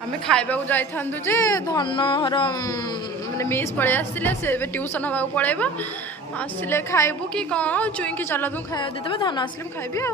आमे खाइबा जाइथांदु जे धन हर माने मिस पळे आसिले से ट्यूशन हवा पळेबो आसिले खाइबु कि कौन चुई कि चला तू खाया देदेबा धन आसिले खाइबी आ।